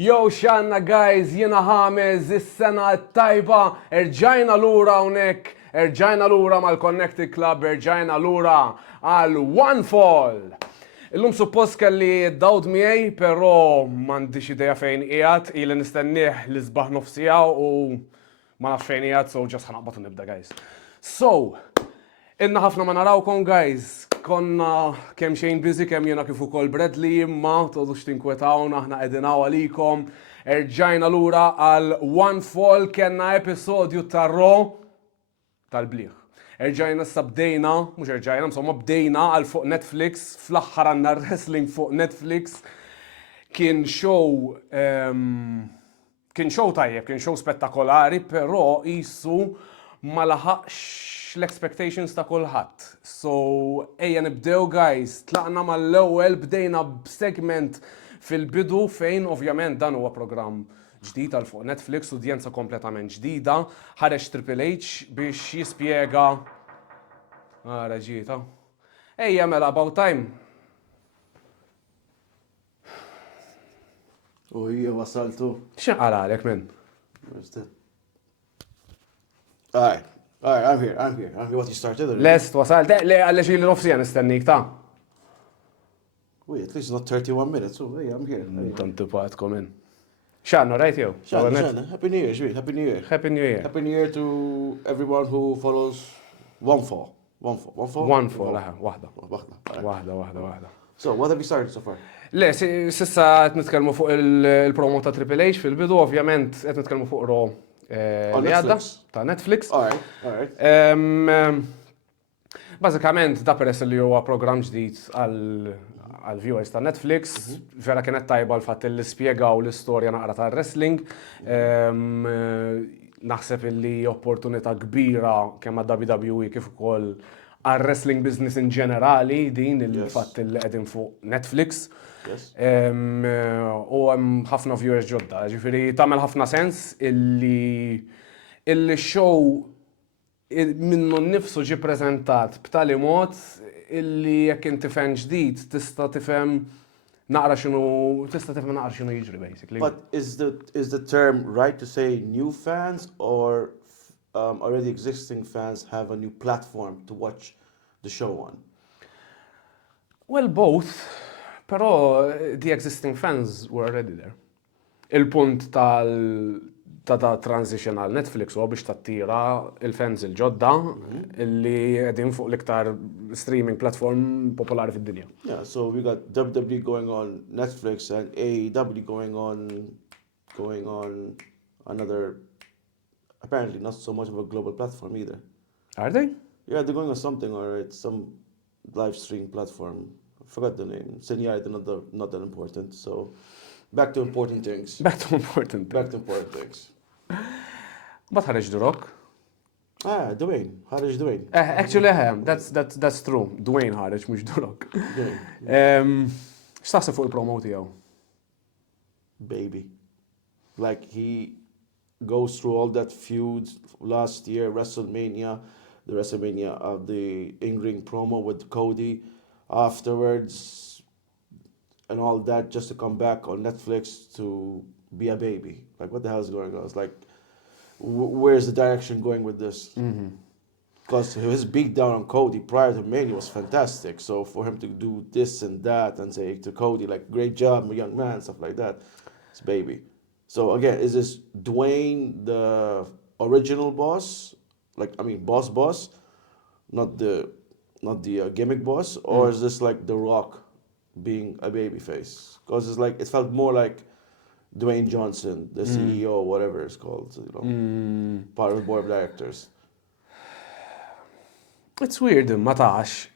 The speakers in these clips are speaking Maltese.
Yo xanna guys, jiena ħames is-sena tajba, erġajna lura hawnhekk, erġajna lura mal-Connected Club, erġajna lura għal One Fall. Illum suppost kelli dawd miegħi, però m'għandix idea fejn qiegħed, ili nistennih li sbaħ nofsija u ma nafx fejn qiegħed, so ġast ħanaqbad u nibda guys. So, inna ħafna ma narawkom guys, konna kemm xejn busy kemm jiena kif ukoll Bradley imma tgħodux tinkwetawna aħna qegħdinaw għalikom. Erġajna lura għal One Fall kellna episodju tar-Raw tal-bliħ. Erġajna issa bdejna, mhux erġajna, insomma bdejna għal fuq Netflix, fl-aħħar għandna wrestling fuq Netflix. Kien show tajjeb, kien show spettakolari, però qisu ma laħaqx l-expectations ta' kulħadd. So, ejja nibdew guys, tlaqna mal-ewwel bdejna b'segment fil-bidu fejn ovvjament dan huwa programm ġdid għal fuq Netflix, udjenza kompletament ġdida, ħareġ Triple H biex jispjega reġita. Ejja mela about time. U hija wasaltu. X'inqal għalek minn? I'm here. I'm here what you started. Lest wasalt, le għallex ili nofsija nistennik ta' Wait, at least not 31 minutes. So, hey, I'm here. Tantu paħtkom in. Xannu, rajt jew? Shana, Happy New Year, Ġdid. Happy New Year. Happy New Year. Happy New Year to everyone who follows One Fall. One Fall? One Fall, wahda. Waħda. Wahda. So, what have you started so far? Le, sissa qed nitkellmu fuq il-promo ta' Triple H fil-bidu, ovvjament qed nitkellmu fuq Raw li għadda ta' Netflix. Alright. Bażikament da peress li huwa programm ġdid għal viewers ta' Netflix, vera kienet tajba l-fatt li spjegaw l-istorja naqra ta' wrestling. Naħseb li opportunità kbira kemm għad-WWE kif ukoll għal-wrestling business in ġenerali din il-fatt li qegħdin fuq Netflix. U ħafna viewers ġodda, ġifieri tagħmel ħafna sens illi show minnu nnifsu ġie preżentat b'tali mod illi jekk inti fan ġdid tista' tifhem naqra x'inhu jiġri basically. But is the term right to say new fans or already existing fans have a new platform to watch the show on? Well, both. Però the existing fans were already there. Il-punt ta' transition għal Netflix huwa biex tattira il-fans il-ġodda illi qegħdin fuq l-iktar streaming platform popolari fid-dinja. Yeah, so we got WWE going on Netflix and AEW going on another, apparently not so much of a global platform either. Are they? Yeah, they're going on something or it's some live stream platform. I forgot the name. Seniority not that important. So back to important things. Back to important things. But ħareġ Rock? Dwayne. ħareġ Dwayne. Actually, that's true. Dwayne ħareġ mhux Rock. X'taħseb fuq il-promo tiegħu? Baby. Like he goes through all that feud last year, WrestleMania, the WrestleMania of the in-ring promo with Cody. Afterwards, and all that, just to come back on Netflix to be a baby. Like, what the hell is going on? It's like, where's the direction going with this? Because his beatdown on Cody prior to Mania was fantastic. So for him to do this and that and say to Cody, like, great job, my young man, stuff like that, it's baby. So again, is this Dwayne the original boss? Like, I mean, boss, not the gimmick boss, or is this like The Rock being a babyface? Because it's like, it felt more like Dwayne Johnson, the CEO, whatever it's called, part of the board of directors. It's weird, ma tax.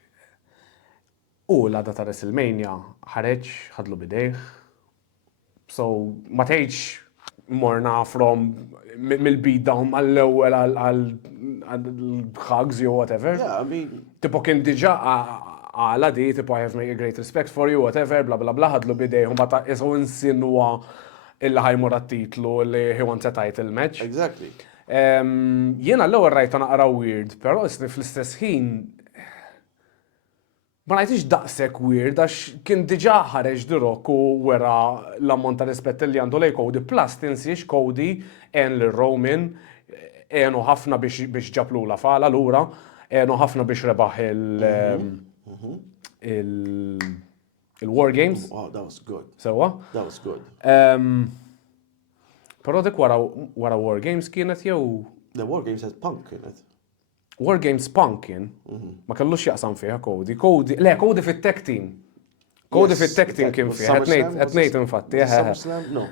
La data WrestleMania ħareġ, ħadlu bidejh. So, ma tgħidx morna from mill-beatdown mal-ewwel għal-hugs or whatever. Yeah, I mean... Tipo kien diġà għala di, tipo I have a great respect for you, whatever, bla bla bla, ħadlu bidejhom bata isu insinwa illa ħajmur għat-titlu li he wants a title match. Exactly. Jiena l-ewwel rajta naqra weird, però fl-istess ħin Ma ngħidx daqshekk weird għax kien diġà ħareġ The Rock u wera l-ammont ta' rispett li għandu lej Cody. Plus tinsiex Cody għen lil Roman għenu ħafna biex ġablu la fala lura, għenu ħafna biex rebaħ il-War Games. Oh, that was good. Sewa? That was good. Però dik wara War Games kienet jew. The War Games had Punk in it. War Games Punk kien, ma kellux jaqsam fiha Cody. Cody fit-tech team. Cody fit-tech team kien fiha, qed ngħid infatti. SummerSlam? No.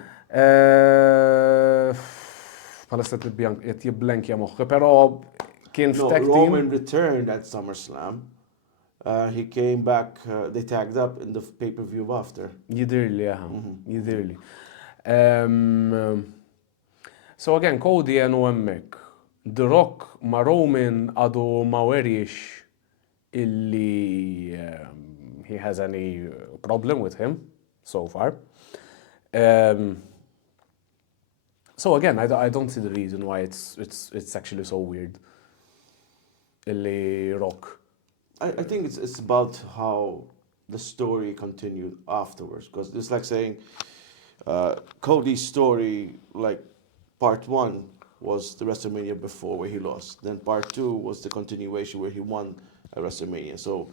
Palissa qed jibblenkja moħħi, però kien No, f'tech team. Roman returned at SummerSlam. He came back, they tagged up in the pay-per-view after. Jidirli, jidirli. So again, Cody għenu hemmhekk. The Rock ma Roman għadu ma weriex illi he has any problem with him so far. So again, I don't see the reason why it's actually so weird. Illi Rock. I think it's about how the story continued afterwards, because it's like saying Cody's story, like part 1 was the WrestleMania before where he lost. Then part 2 was the continuation where he won at WrestleMania. So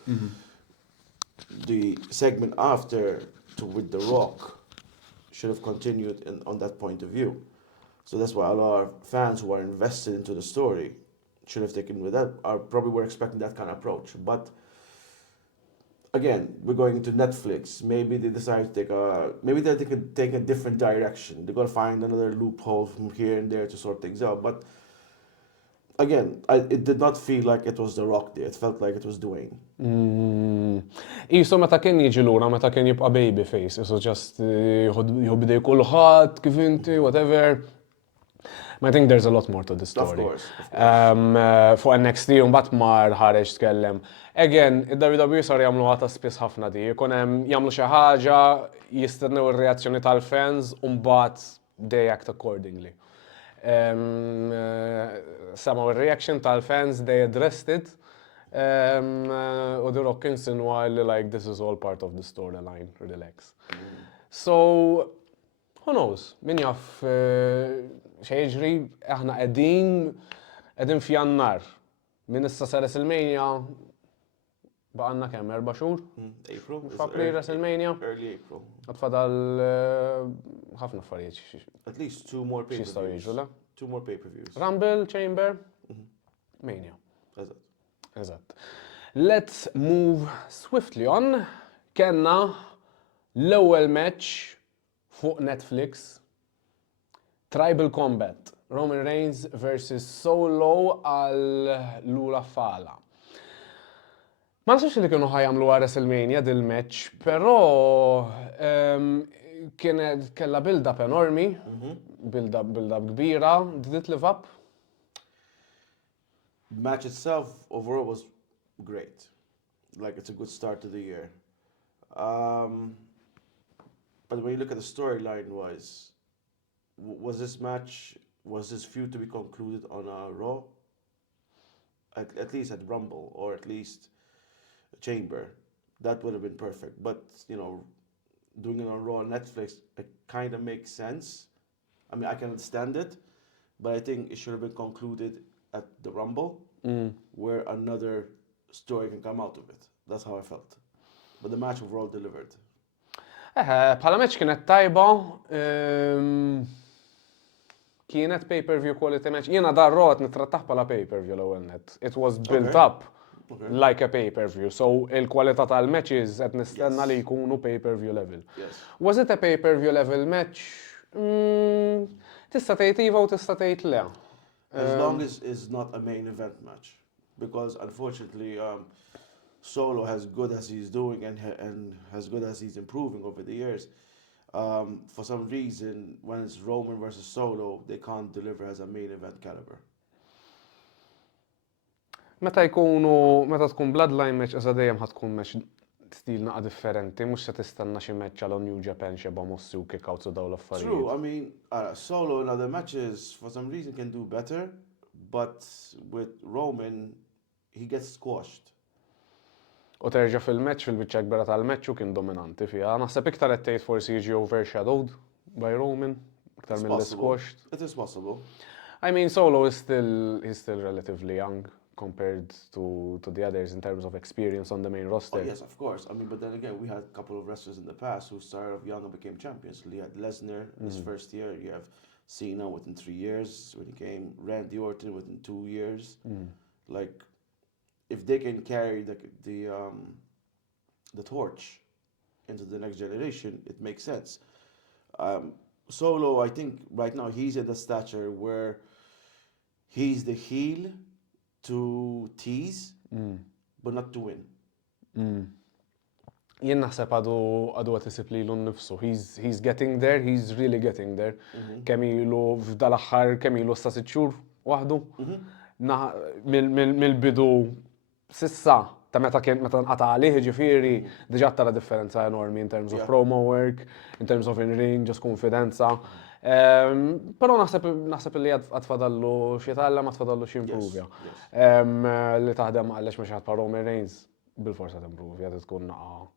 the segment after with The Rock should have continued on that point of view. So that's why a lot of fans who are invested into the story should have taken with that, probably were expecting that kind of approach. But again, we're going into Netflix. Maybe they decide to take a different direction. They're gonna find another loophole from here and there to sort things out. But again, it did not feel like it was The Rock there. It felt like it was Dwayne. Iso meta kien jiġi lura, meta kien jibqa' babyface, iso just jħobbidej kulħadd kif inti, whatever. I think there's a lot more to the story. Of course. Fuq NXT mbagħad mar ħareġ tkellem. Again, id-WWE sar jagħmlu għata spiss ħafna di. Jkun hemm jagħmlu xi ħaġa, jistennew ir-reazzjoni tal-fans u mbagħad they act accordingly. Samaw ir-reaction tal-fans, they addressed it. U The Rock insinuali like this is all part of the storyline, relax. So, who knows? Min jaf xejġri, aħna qegħdin f'Jannar. Min issa sa WrestleMania baqanna kemm 4 xhur? April. F'April WrestleMania. Early April. Għatfadal ħafna affarijiet. At least 2 more X'jistgħu pay-per-views. jiġu, le? 2 more pay-per-views. Rumble, Chamber, Mania. Eżatt. Let's move swiftly on. Kenna l-ewwel match fuq Netflix. Tribal Combat. Roman Reigns versus Solo għal Lula Fala. Ma nasibx li kienu ħajamlu għal WrestleMania dil-match, però kienet kella build-up enormi, build-up kbira. Did it live up? The match itself overall was great. Like, it's a good start to the year. But when you look at the storyline wise, was this feud to be concluded on a Raw? At least at Rumble, or at least Chamber. That would have been perfect. But, doing it on Raw and Netflix, it kind of makes sense. I mean, I can understand it, but I think it should have been concluded at the Rumble, where another story can come out of it. That's how I felt. But the match overall delivered. Bħala match kienet tajba, kienet pay-per-view quality match. Jiena dar rot nittrattaħ bħala pay-per-view l-ewwel net. It was built up like a pay-per-view. So il-kwalità tal-matches qed nistenna li jkunu pay-per-view level. Yes. Was it a pay-per-view level match? Tista' tgħid iva u tista' tgħid le. As long as it's not a main event match. Because unfortunately, Solo, as good as he's doing and as good as he's improving over the years, for some reason, when it's Roman versus Solo, they can't deliver as a main event caliber. Meta tkun bloodline match, eża dejjem ħad tkun match stil naqa' differenti, mhux se tistenna xi match għal New Japan xeba mossi u kickouts u dawn l-affarijiet. True, I mean, Solo in other matches, for some reason, can do better, but with Roman, he gets squashed. U terġa' fil-match, fil-biċċa kbira tal-match u kien dominanti fiha. Naħseb iktar qed tgħid forsi jiġi overshadowed by Roman, iktar It's mill-squashed. It is possible. I mean, Solo is still relatively young compared to the others in terms of experience on the main roster. Oh, yes, of course. I mean, but then again, we had a couple of wrestlers in the past who started off young and became champions. You had Lesnar in his first year. You have Cena within 3 years when he came. Randy Orton within 2 years. Like, if they can carry the torch into the next generation, it makes sense. Solo, I think right now he's at the stature where he's the heel to tease, but not to win. Jien naħseb għadu għat isib lilu nnifsu. He's getting there, he's really getting there. Kemm ilu f'dal-aħħar, kemm ilu sa 6 xhur waħdu. Mill-bidu sissa ta' meta nqata' għalih ġifieri diġà tara differenza enormi in terms of promo work, in terms of in-ring, just konfidenza. Però naħseb li għad fadallu xi tagħllem, għad fadallu xi improvja. Li taħdem għaliex mhux ħadd pa' Roman Reigns bil-forsa timprovja tkun naqa'.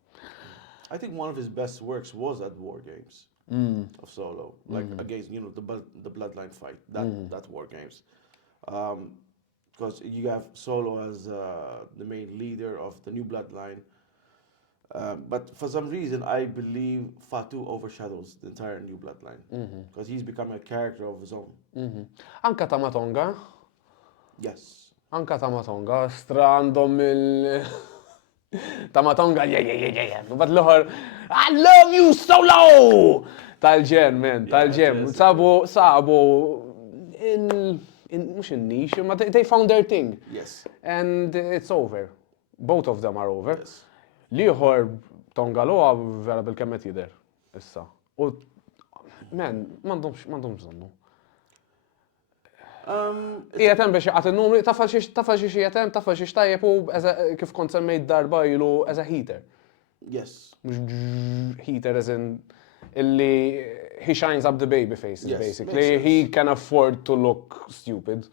I think one of his best works was at War Games of Solo, like against the Bloodline fight, that War Games, because you have Solo as the main leader of the new Bloodline, but for some reason I believe Fatu overshadows the entire new Bloodline because he's becoming a character of his own. Anka ta' Matonga. Yes. Anka ta' Matonga, strandom ta' Matonga, but l-oħor, I love you Solo! Tal-ġem, man, tal-ġem. Sabu, mux in-niche, ma they found their thing. Yes. And it's over. Both of them are over. Yes. Liħor Tongaloa vera bil-kemmet jider, issa. U, man, mandomx zonnu. Jijatem biex jgħat il-numri, tafal xiex jijatem, tafal xiex tajjeb u kif kont semmejt darba ilu as a heater. Yes. Mux heater as in, illi he shines up the baby faces, basically. He can afford to look stupid,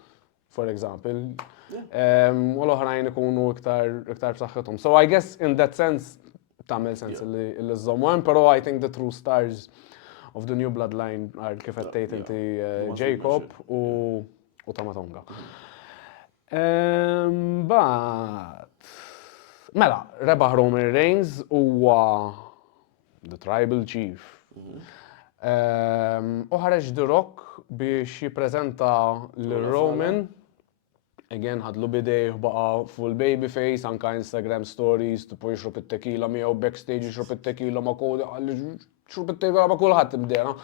for example. U l-oħrajn ikunu iktar b'saħħithom. So I guess in that sense, tagħmel sens illi żommhom, però I think the true stars of the new bloodline are kif qed tgħid inti Jacob u ta' Matonga. Mela, rebaħ Roman Reigns huwa the tribal chief. U ħareġ The Rock biex jippreżenta l-Roman. Again, ħadlu bidejh baqa full babyface, anka Instagram stories, tipo jixrob it-tequila miegħu backstage, jixrob it-tequila ma' Cody, jixrob it-tequila ma' kulħadd imdera.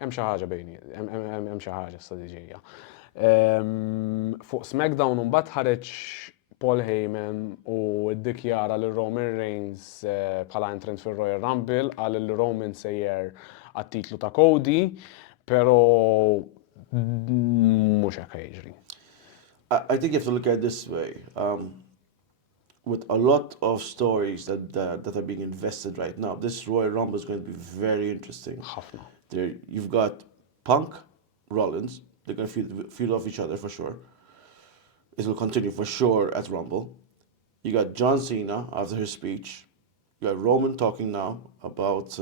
Hemm xi ħaġa bejni, hemm xi ħaġa strateġija. Fuq SmackDown imbagħad ħareġ Paul Heyman u ddikjara lil Roman Reigns bħala entrant fir-Royal Rumble qal li Roman sejjer għat-titlu ta' Cody, però mhux hekk jiġri. I think you have to look at it this way. With a lot of stories that are being invested right now, this Royal Rumble is going to be very interesting. Ħafna. You've got Punk, Rollins. They're going to feud off each other for sure. It will continue for sure at Rumble. You got John Cena after his speech. You got Roman talking now about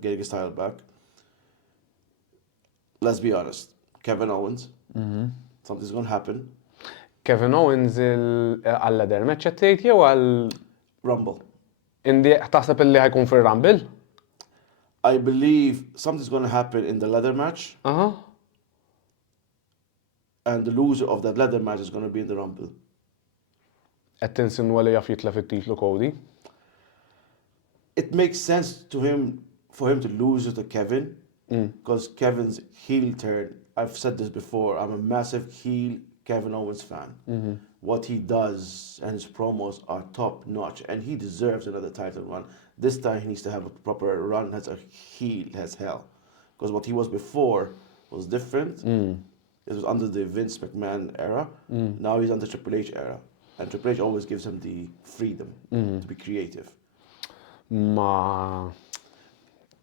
getting his title back. Let's be honest. Kevin Owens. Something's going to happen. Kevin Owens għall-ladder match għattejt jew għal Rumble. Taħseb illi ħajkun fir-Rumble? I believe something's going to happen in the ladder match. And the loser of that ladder match is going to be in the Rumble. Qed tinsinwa li jaf jitlef it-titlu Cody? It makes sense for him to lose it to Kevin, because Kevin's heel turn, I've said this before, I'm a massive heel Kevin Owens fan. What he does and his promos are top notch, and he deserves another title run. This time he needs to have a proper run as a heel as hell, because what he was before was different. It was under the Vince McMahon era. Now he's under Triple H era, and Triple H always gives him the freedom to be creative.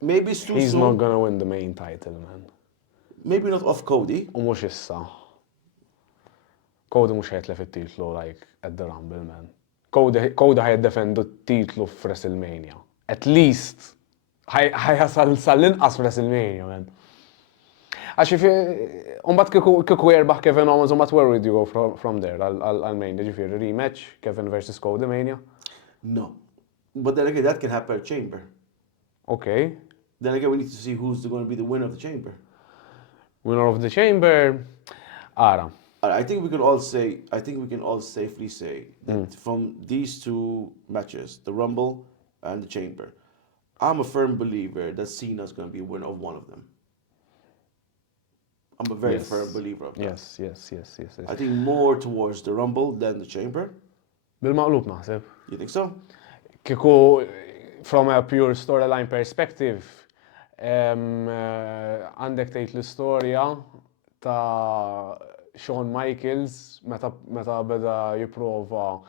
Maybe it's too He's soon. not gonna win the main title, man. Maybe not off Cody. U mhux issa. Cody mhux ħajtlef it-titlu like at the Rumble, man. Cody ħajdefendu t-titlu f'WrestleMania. At least ħajħasal sal-inqas f'WrestleMania, man. Għaxi umbat kiku jerbaħ Kevin Owens, umbat where would you go from there għal-Mania, ġifiri rematch, Kevin versus Cody Mania? No. But then again, that can happen at Chamber. Okay. Then again, we need to see who's going to be the winner of the Chamber. Winner of the Chamber, Ara. I think we can all safely say that from these two matches, the Rumble and the Chamber, I'm a firm believer that Cena's going to be a winner of one of them. I'm a very firm believer of that. Yes. I think more towards the Rumble than the Chamber. Bil-maqlub naħseb. You think so? Kiku, from a pure storyline perspective, għandek tgħid l-istorja ta' Shawn Michaels meta beda jipprova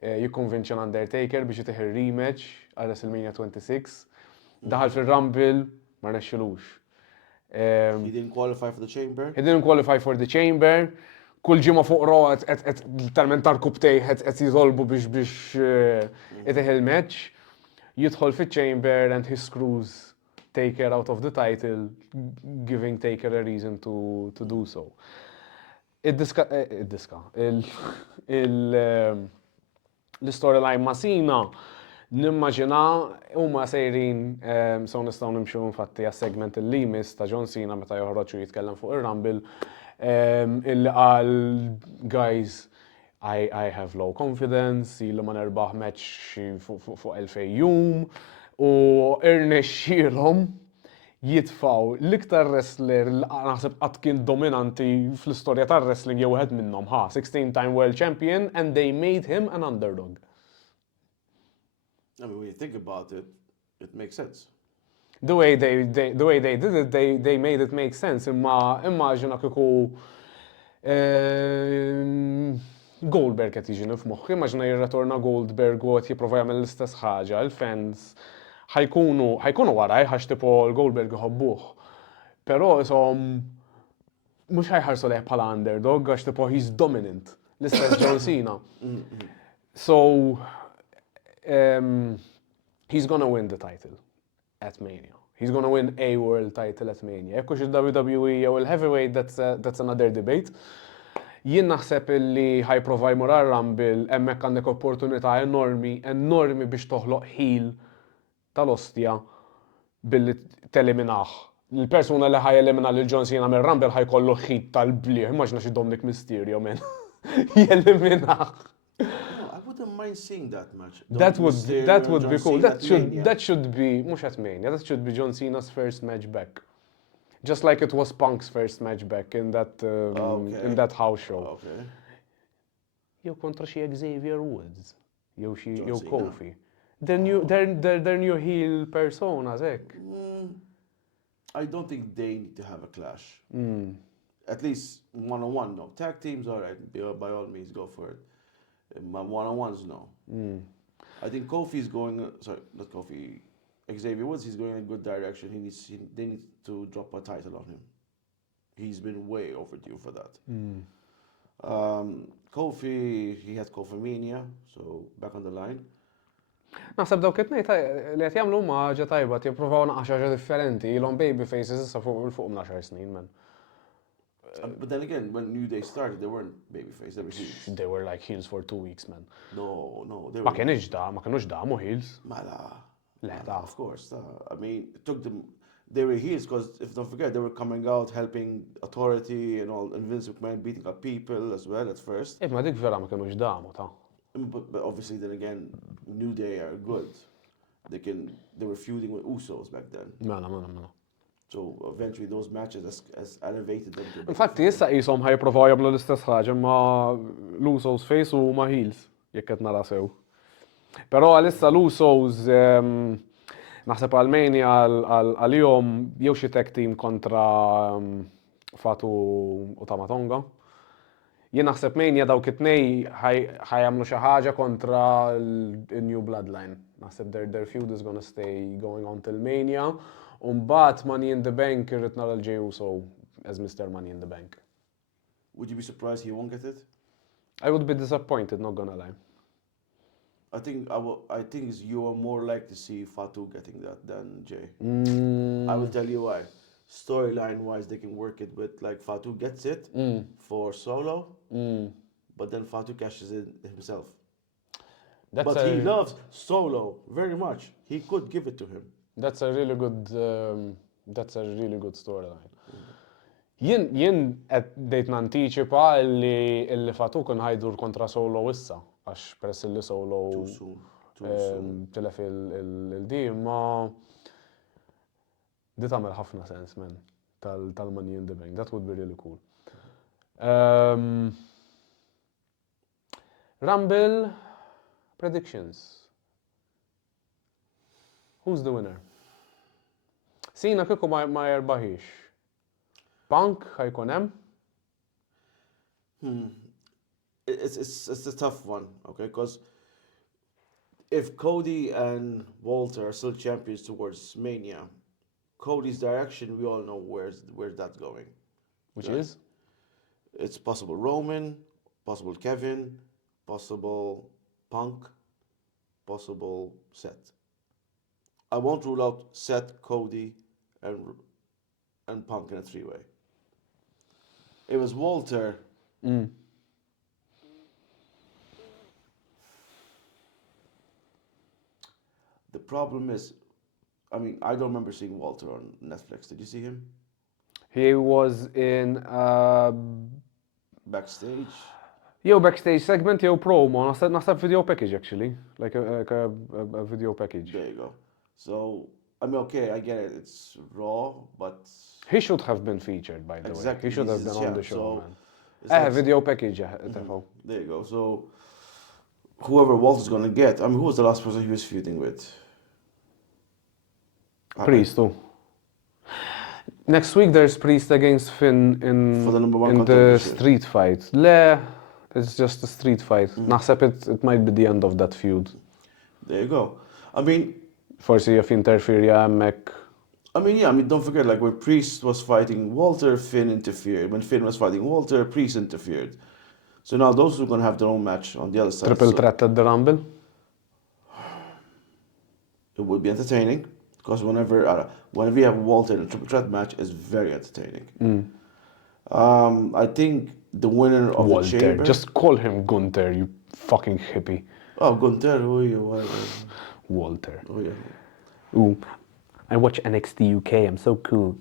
jikkonvinċi l-Undertaker biex jitieħ rematch għal WrestleMania 26. Daħal fil-Rumble ma rnexxilux. He didn't qualify for the Chamber. He didn't qualify for the Chamber. Kull ġimma fuq Raw talment tal-kubtej qed jitolbu biex jitieħ il-match. Jidħol fit-Chamber and he screws Taker out of the title, giving Taker a reason to do so. L-storyline ma' Cena nimmaġina huma sejrin so nistgħu nimxu infatti għas-segment il-limis ta' John Cena meta joħroġ u jitkellem fuq ir-Rumble illi qal guys I have low confidence, ilu ma nerbaħ match fuq 2000 jum u irnexxielhom jitfaw l-iktar wrestler naħseb qatt kien dominanti fl-istorja tar-wrestling jew wieħed minnhom 16-time world champion and they made him an underdog. I mean, when you think about it, it makes sense. The way they did it, they made it make sense. Immaġina kieku Goldberg qed jiġi f'moħħi, immaġina jirretorna Goldberg u qed jipprova jagħmel l-istess ħaġa, il-fans ħajkunu waraj għax tipo l-Goldberg iħobbuh. Però isom mhux ħajħarsu leh bħala underdog għax tipo he's dominant, l-istess John Cena. So he's gonna win the title at Mania. He's gonna win a world title at Mania. Jekkux il-WWE jew il-heavyweight, that's another debate. Jien naħseb illi ħajprova jmur għar-Rumble hemmhekk għandek opportunità enormi biex toħloq heel tal-ostja billi teliminaħ. Il-persuna li ħajelimina lil John Cena mir-Rumble ħajkollu ħid tal-bliħ, immaġna xi Dominic Mysterio men jeliminaħ. I wouldn't mind seeing that match. That would be cool. That should be mhux at Mania, that should be John Cena's first match back. Just like it was Punk's first match back in that house show. Okay. Jew kontra xi Xavier Woods, jew Kofi. They're new heel personas, hekk. I don't think they need to have a clash. At least one-on-one, no. Tag teams, all right, by all means, go for it. One-on-ones, no. I think Kofi's going, sorry, not Kofi, Xavier Woods, he's going in a good direction. They need to drop a title on him. He's been way overdue for that. Kofi, he had Kofi Mania, so back on the line. Naħseb dawk it-tnejn li qed jagħmlu huma ħaġa tajba jippruvaw naqgħu ħaġa differenti, ilhom baby faces issa fuq 10 snin, man. But then again, when New Day started, they weren't babyface, they were heels. They were like heels for 2 weeks, man. No, they were. Ma kienux damu heels. Of course. I mean, it took them. They were heels because, if don't forget, they were coming out helping Authority and all, and Vince McMahon beating up people as well at first. Ma dik vera ma kienux damu ta. But obviously, then again, New Day are good. They were feuding with Usos back then. Mela. So eventually those matches has elevated them to. Infatti issa qishom ħajprovaw jagħmlu l-istess ħaġa ma l-Usos face u ma heels jekk qed nara sew. Però għalissa l-Usos naħseb għal-Mania għal-jom jew xi tag team kontra Fatu u Tamatonga. Jien naħseb Mania dawk it-tnej ħajamlu xi ħaġa kontra l-New Bloodline. Naħseb their feud is gonna stay going on till Mania. Mbagħad Money in the Bank irrid nara l-Jey Uso as Mr. Money in the Bank. Would you be surprised he won't get it? I would be disappointed, not gonna lie. I think you are more likely to see Fatu getting that than Jay. I will tell you why. Storyline wise, they can work it with like Fatu gets it for solo, but then Fatu cashes in himself. But he loves solo very much. He could give it to him. That's a really good storyline. Jien qed dejt nantiċipa li Fatu kien ħajdur kontra solo issa, għax peress li solo tilef il-di, ma di tagħmel ħafna sens man tal-Money in the Bank. That would be really cool. Rumble predictions. Who's the winner? Sina kieku ma jerbaħix. Punk ħajkun hemm? It's a tough one, okay? Because if Cody and Walter are still champions towards Mania, Cody's direction, we all know where's that going. Which is? It's possible Roman, possible Kevin, possible Punk, possible Seth. I won't rule out Seth, Cody, and Punk in a three-way. It was Walter. The problem is, I mean, I don't remember seeing Walter on Netflix. Did you see him? He was in Backstage? backstage segment, promo. Naħseb video package actually. Like a video package. There you go. So, I mean, okay, I get it. It's Raw, but... He should have been featured, by the way. He should have been on the show, man. Video package, There you go. So, whoever Walter's going to get, I mean, who was the last person he was feuding with? Priest, too. Next week, there's Priest against Finn For the number one in the contendership. street fight. It's just a street fight. Naħseb it might be the end of that feud. There you go. I mean... Forsi jaf interferja hemmhekk. I mean, yeah, don't forget, like, when Priest was fighting Walter, Finn interfered. When Finn was fighting Walter, Priest interfered. So now those two are going to have their own match on the other side. Triple threat at the Rumble? It would be entertaining, because whenever you have Walter in a triple threat match, it's very entertaining. I think the winner of Walter. the Chamber... Just call him Gunther, you fucking hippie. Oh, Gunther, who are you? Walter. Oh, yeah. Ooh, I watch NXT UK, I'm so cool.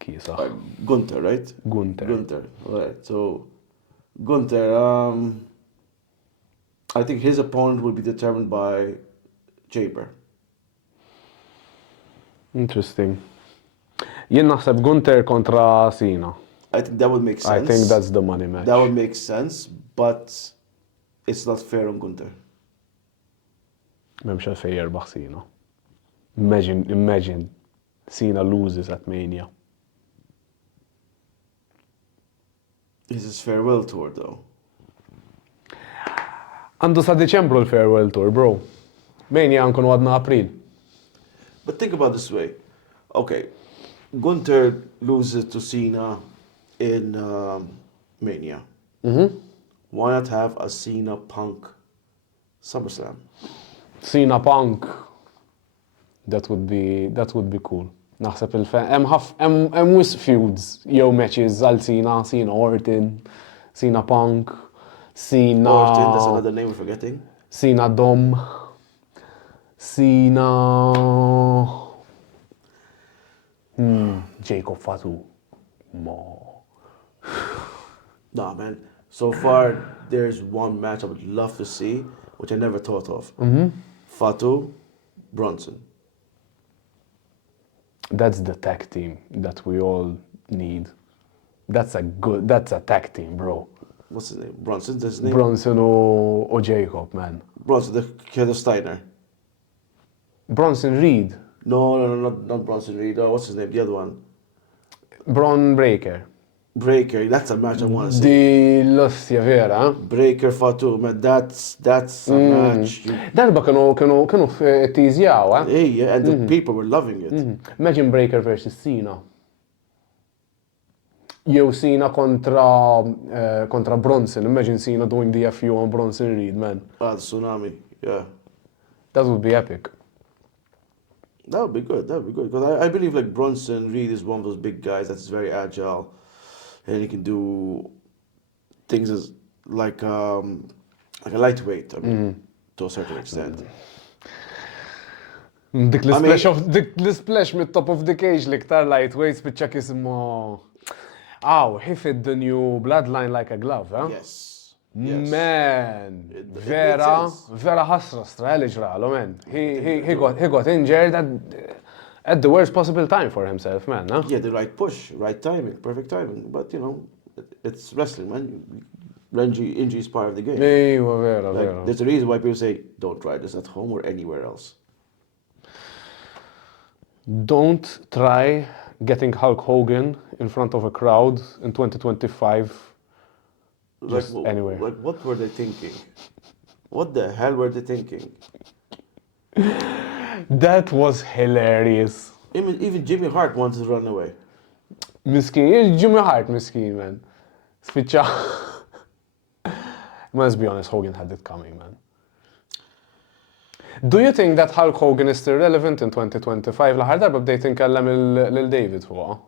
Kisa. Gunther, right? Gunther. All right. So, Gunther, I think his opponent will be determined by Chamber. Interesting. Jien naħseb Gunther kontra Cena. I think that would make sense. I think that's the money match. That would make sense, but it's not fair on Gunther. Memx għalfej jerbaħ Cena. Imagine Cena loses at Mania. It's his farewell tour, though. Għandu sa Deċembru l-farewell tour, bro. Mania nkun għadna April. But think about this way. Okay, Gunther loses to Cena in Mania. Why not have a Cena Punk SummerSlam? Cena Punk. That would be cool. Naħseb il-fan. Hemm wis feuds jew matches għal Cena Orton, Cena Punk, Cena Orton, that's another name we're forgetting. Cena Dom, Cena Jacob Fatu. Mo. Nah, man. So far, there's one match I would love to see, which I never thought of. Fatu, Bronson. That's the tag team that we all need. That's a tag team, bro. What's his name? Bronson, that's his name? Bronson or Jacob, man. Bronson, the kid of Steiner. Bronson Reed. No, not Bronson Reed. Oh, what's his name? The other one. Bron Breaker. Breaker, that's a match I want to see. Di l-ossja vera, Breaker Fatu, man, that's a match. Darba kienu f-tizjaw, Yeah, and the people were loving it. Imagine Breaker versus Cena. Jew Cena kontra Bronson. Imagine Cena doing the FU on Bronson Reed, man. Ah, the tsunami. Yeah. That would be epic. That would be good. That would be good. Because I believe like Bronson Reed is one of those big guys that's very agile, and he can do things as like a lightweight. I mean, to a certain extent. Dik l-splash mit-top of the cage li ktar lightweight spiċċa kismu. He fit the new bloodline like a glove, huh? Yes. Yes. Man, It vera makes sense. ħasra stra li ġralu, man. He got injured at the worst possible time for himself, man, huh? Yeah, the right push, right timing, perfect timing. But you know, it's wrestling, man. Injury is part of the game. Ejwa, vera, Like, vera. there's a reason why people say, don't try this at home or anywhere else. Don't try getting Hulk Hogan in front of a crowd in 2025. Just anywhere. Like, what were they thinking? What the hell were they thinking? That was hilarious. Even Jimmy Hart wanted to run away. Miskin, Jimmy Hart, miskin, man. Spiċċa. Let's be honest, Hogan had it coming, man. Do you think that Hulk Hogan is still relevant in 2025? L-ħar darba bdejt inkellem lil-David fuqa.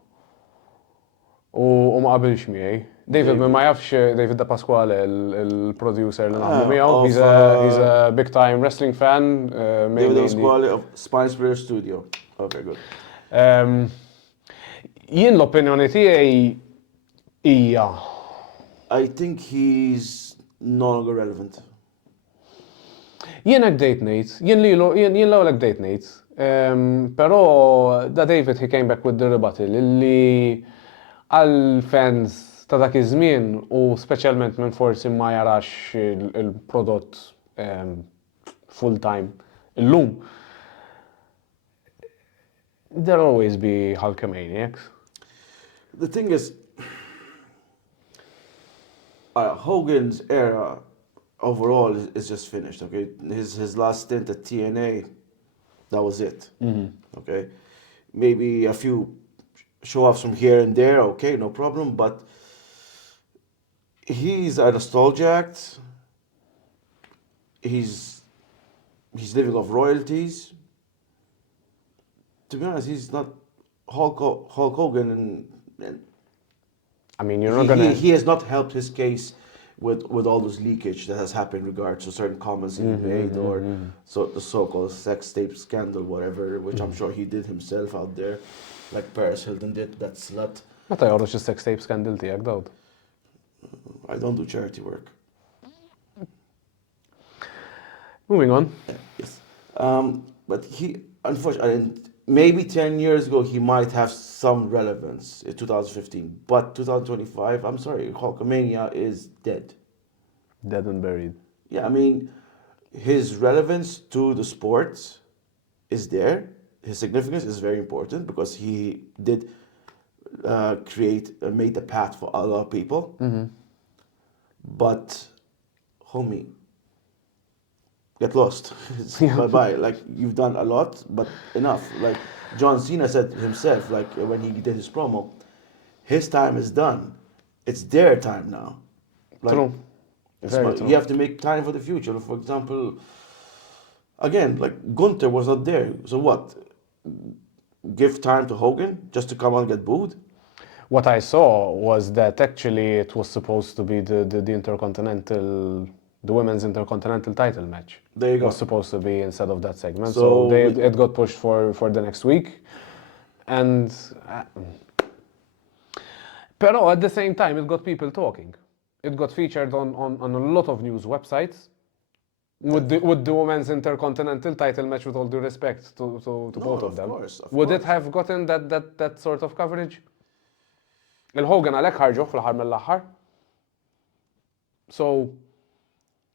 U ma qabilx miegħi. David ma jafx David Da Pasquale, il-producer li naħdmu miegħu. He's a big time wrestling fan. David Pasquale of Spine Spirit Studio. Okay, good. Jien l-opinjoni tiegħi hija. I think he's no longer relevant. Jien hekk date Nate, jien l-ewwel date Nate. Però da David he came back with the rebuttal li għal fans ta' dak iż-żmien u speċjalment minn forsi ma jarax il-prodott full time illum. There'll always be Hulkamaniacs. The thing is, Hogan's era overall is just finished. Okay, his last stint at TNA, that was it. Okay, maybe a few show-offs from here and there. Okay, no problem. But he's a nostalgia act. He's living off royalties. To be honest, he's not Hulk Hogan, and I mean, you're not gonna. He has not helped his case with all this leakage that has happened in regards to certain comments he made or the so-called sex tape scandal, whatever, which I'm sure he did himself out there, like Paris Hilton did, that slut. Meta jorrox is-sex tape scandal tiegħek dawd? I don't do charity work. Moving on. Yes. But he, unfortunately, maybe 10 years ago, he might have some relevance in 2015. But 2025, I'm sorry, Hulkamania is dead. Dead and buried. Yeah, I mean, his relevance to the sport is there. His significance is very important because he did made the path for a lot of people. But, homie, get lost. Bye-bye. Like, you've done a lot, but enough. Like, John Cena said himself, like, when he did his promo, his time is done. It's their time now. Like, True. Very true. You have to make time for the future. For example, again, like, Gunther was not there. So what? Give time to Hogan just to come out and get booed? What I saw was that actually it was supposed to be the Intercontinental, the women's Intercontinental title match. There you go. Was supposed to be instead of that segment. So it got pushed for the next week. And pero at the same time it got people talking. It got featured on a lot of news websites with the women's Intercontinental title match, with all due respect to both of them. Would it have gotten that sort of coverage? Il-Hogan għalek ħarġu fl-ħar mill-aħħar. So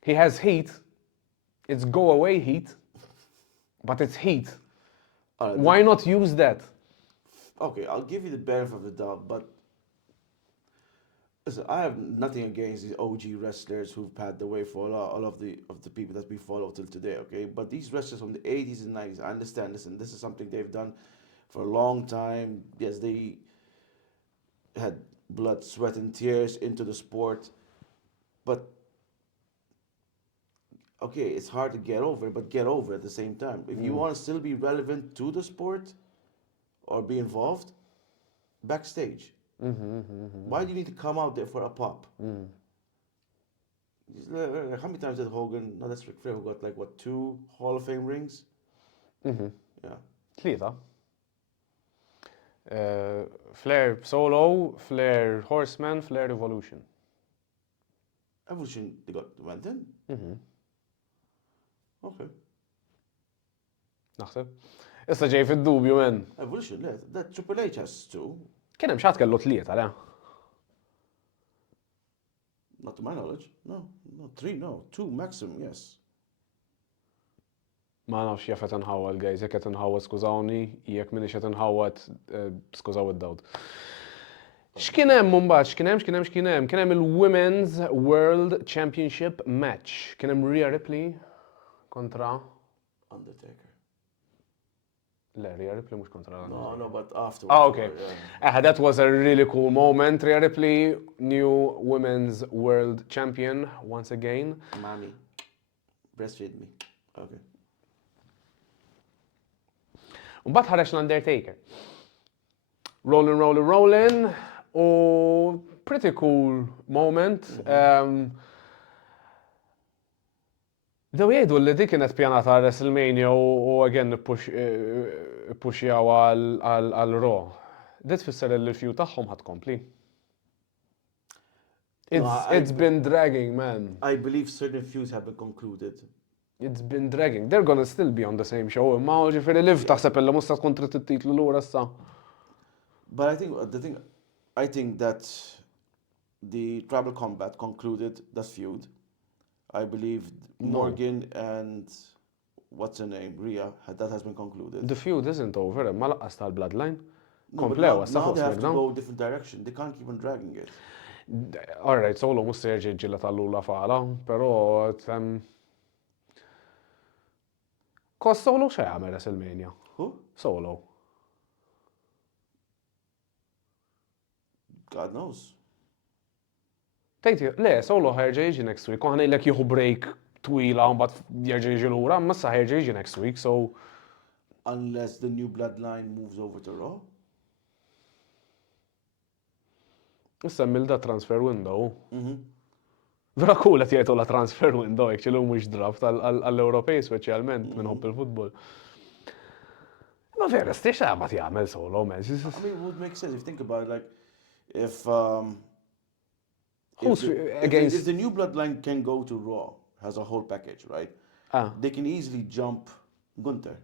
he has heat. It's go away heat, but it's heat. Why not use that? Okay, I'll give you the benefit of the doubt, but listen, I have nothing against the OG wrestlers who've paved the way for all of the people that we follow till today, okay? But these wrestlers from the 80s and 90s, I understand, listen, this is something they've done for a long time. Yes, they had blood, sweat, and tears into the sport. But okay, it's hard to get over it, but get over it at the same time. If you want to still be relevant to the sport or be involved, backstage. Why do you need to come out there for a pop? How many times did Hogan, no, that's Ric Flair, who got like, what, 2 Hall of Fame rings? Yeah. 3. Flair Solo, Flair Horseman, Flair Revolution. Evolution, they went in? Okay. Naħseb. Issa ġej fid-dubju men. Evolution, that Triple H has 2. Kien hemm xi ħadd kellu 3, le? Not to my knowledge. No, 3, no. 2 maximum, yes. Ma nafx jaf qed inħawwad guys, jekk qed inħawwad skużawni, jekk m'iniex qed inħawwad skużaw id-dawd. X'kien hemm mbagħad, x'kien hemm? Kien hemm il-Women's World Championship match. Kien hemm Rhea Ripley kontra Undertaker. Le, Rhea Ripley mhux kontra. No, but afterwards. Ah, okay. That was a really cool moment. Rhea Ripley, new Women's World Champion once again. Mommy, breastfeed me. Okay. Mbagħad ħareġ l-Undertaker. Rolling. U pretty cool moment. Dew jgħidu li dik kienet pjanata għal WrestleMania u again pushjaw għal Raw. Dit fisser li l-few tagħhom ħad kompli. It's been dragging, man. I believe certain feuds have been concluded. It's been dragging. They're gonna still be on the same show. Imma ġifieri liv taħseb illa musta tkun trid titlu lura issa. But I think that the Tribal Combat concluded that feud. I believe Morgan and what's her name, Rhea, that has been concluded. The feud isn't over, imma laqqas tal-bloodline. No, but Komplew, now they have to go a different direction. They can't keep on dragging it. Alright, Solo mhux se jerġa' jġilla tal-lula fala, però Kos Solo xe għamel WrestleMania? Who? Solo. God knows. Tejti, le, Solo ħerġa' jiġi next week. Konna jillek jieħu break twila un bat jerġa' jiġi lura, imma issa ħerġa' jiġi next week, so. Unless the new bloodline moves over to Raw. Issa mill-da transfer window. Vera cool qed jgħidu la transfer window, actually mhux draft għall-Ewropej speċjalment minħobb il-futbol. Ma vera, stiex għabat jagħmel Solo, man. I mean, it would make sense if you think about it. Like, if the new bloodline can go to Raw, has a whole package, right? They can easily jump Gunther.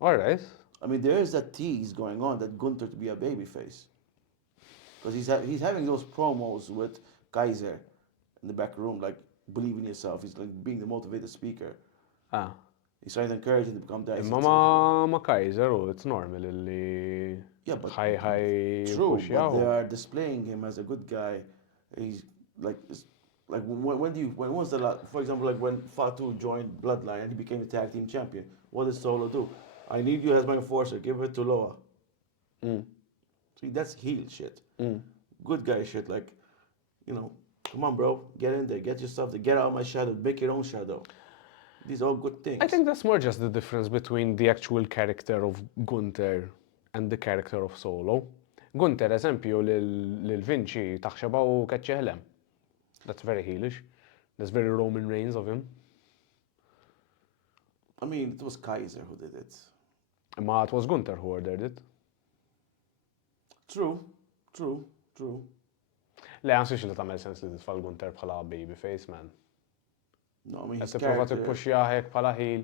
All right. I mean, there is that tease going on that Gunther to be a babyface. Because he's having those promos with Kaiser in the back room, like, believe in yourself. He's like being the motivated speaker. He's trying to encourage him to become that. Ma Kaiser, it's normal li. Yeah, but High true, but they are displaying him as a good guy. He's like, when was the last, for example, like when Fatu joined Bloodline and he became the tag team champion, what did Solo do? I need you as my enforcer, give it to Loa. See, that's heel shit. Good guy shit, like, you know, come on, bro, get in there, get your stuff there, get out of my shadow, make your own shadow. These are all good things. I think that's more just the difference between the actual character of Gunther and the character of Solo. Gunther, eżempju, lil Vinci taħxeba u kaċċeħlem. That's very heelish. That's very Roman Reigns of him. I mean, it was Kaiser who did it. Ma it was Gunther who ordered it. True. Le, għansix li tamel sens li titfall Gunther bħala babyface, man. No, I mean, his prova character. t-puxjaħek bħala heel.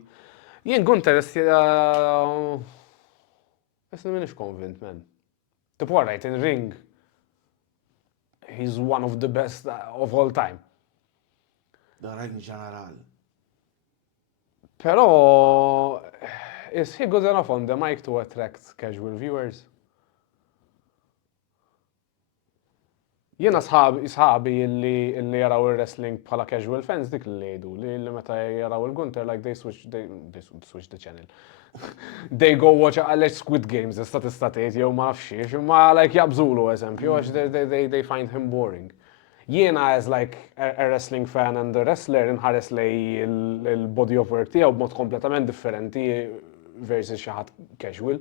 Jien Gunther, minix konvint, man. Tipwa right, in ring, he's one of the best of all time. The ring general. Pero, is he good enough on the mic to attract casual viewers? Jiena sħabi li jaraw il-wrestling bħala casual fans dik li jgħidu li meta jaraw il-Gunter like they switch the channel. They go watch għallex Squid Games tista' tgħid jew ma nafx ma like jabżulu eżempju għax they find him boring. Jiena as like a wrestling fan and a wrestler inħares lej il-body of work tiegħu b'mod kompletament differenti versus xi ħadd casual.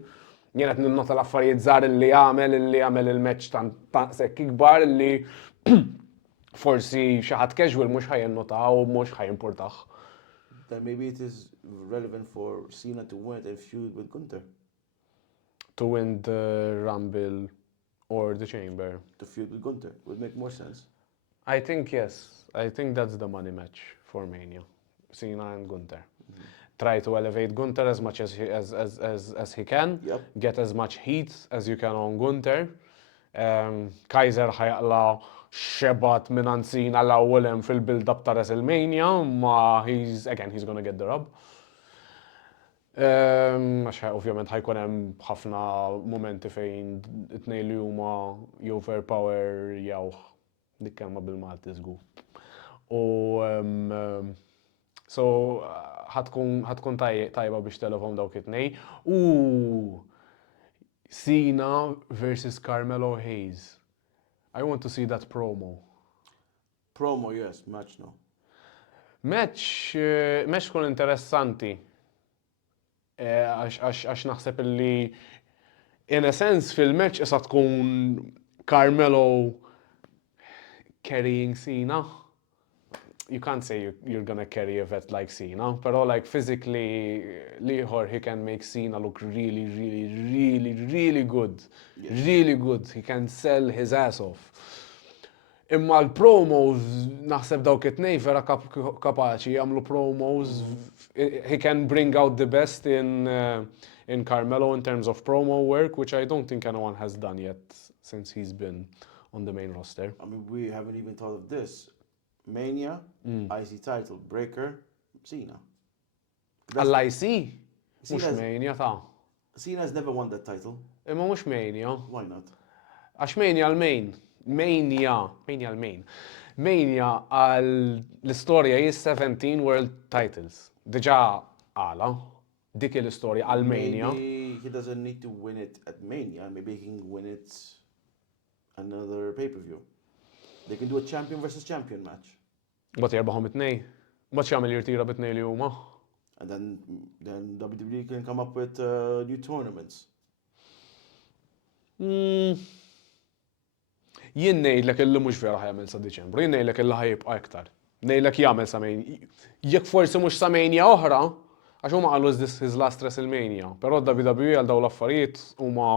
Jiena qed ninnota l-affarijiet żgħar li għamel il-match tant sekk ikbar li forsi xi ħadd casual mhux ħajjennotaw u mhux ħajjimpurtah. Then maybe it is relevant for Cena to win and feud with Gunther. To win the Rumble or the Chamber. To feud with Gunther would make more sense. I think yes. I think that's the money match for Mania. Cena and Gunther. Try to elevate Gunther as much as he can. Yep. Get as much heat as you can on Gunther. Kaiser ħajaqla xebat minn Cena l-ewwel fil-build-up ta' WrestleMania, ma he's gonna get the rub. Għax ovvjament ħajkun hemm ħafna momenti fejn it-tnejn li huma overpower jew dik kelma bil-Malti żgur. So ħatkun tajba biex telefon dawk it-tnejn. Cena versus Carmelo Hayes. I want to see that promo. Promo, yes. Match, no. Match kun interessanti. Għax naħseb li in a sense fil-match issa tkun Carmelo carrying Cena. You can't say you're gonna carry a vet like Cena, pero like physically liħor he can make Cena look really, really, really, really good. Yes. Really good. He can sell his ass off. Imma l-promos naħseb dawk it-tnejn vera kapaċi jagħmlu promos. He can bring out the best in Carmelo in terms of promo work, which I don't think anyone has done yet since he's been on the main roster. I mean, we haven't even thought of this. Mania, IC title, Breaker, Cena. Għall-IC? Mux Mania ta' Cena has never won that title. Imma mux Mania. Why not? Għax Mania l-main. Mania l-main. Mania għall-istorja is 17 World Titles. Diġa għala. Dik l-istorja għal-Mania. Maybe he doesn't need to win it at Mania. Maybe he can win it another pay-per-view. They can do a champion versus champion match. Bat jarbaħom it-nej. Bat xamil jirtira bit-nej li huma. And then WWE can come up with new tournaments. Jien ngħidlek illi mhux vera ħajamel sa Diċembru, jien ngħidlek illi ħajibqa' iktar. Ngħidlek jagħmel sa Mania. Jekk forsi mhux sa Mania oħra, għax huma qalu his last WrestleMania, però WWE għal dawn l-affarijiet huma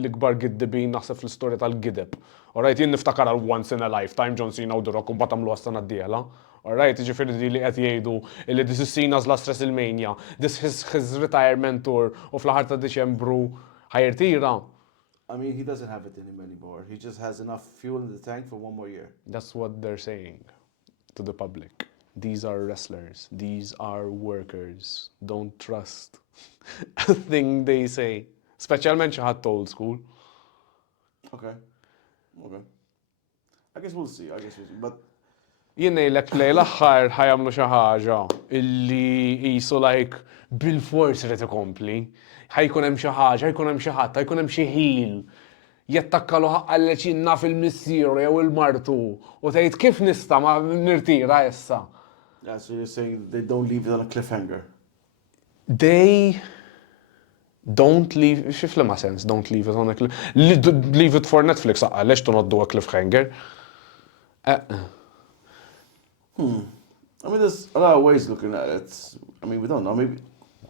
l-ikbar giddibin naħseb fl-istorja tal-gideb. Alright, jien niftakar għal once in a lifetime John Cena u The Rock u mbagħad għamlu għas-sena d-dieħla. Alright, ġifieri li qed jgħidu li this is Cena's last WrestleMania, this is his retirement tour u fl-aħħar ta' Diċembru ħajrtira. I mean, he doesn't have it in him anymore. He just has enough fuel in the tank for one more year. That's what they're saying to the public. These are wrestlers. These are workers. Don't trust a thing they say. Specialment xi ħadd old school. Okay. I guess we'll see. But jien ngħidlek lejn l-aħħar ħajamlu xi ħaġa illi qisu like bil-fors irid ikompli. Ħajkun hemm xi ħaġa, ħajkun hemm xi ħadd, ħajkun hemm xi ħil. Jattakkalu ħaqqalleċ jinna fil-missieru jew il-martu u tgħid kif nista' ma nirtira issa. Yeah, so you're saying they don't leave it on a cliffhanger. They don't leave, xif li ma sens, don't leave it on a cliffhanger. Leave it for Netflix, għallex tonoddu a cliffhanger. I mean, there's a lot of ways looking at it. I mean, we don't know. Maybe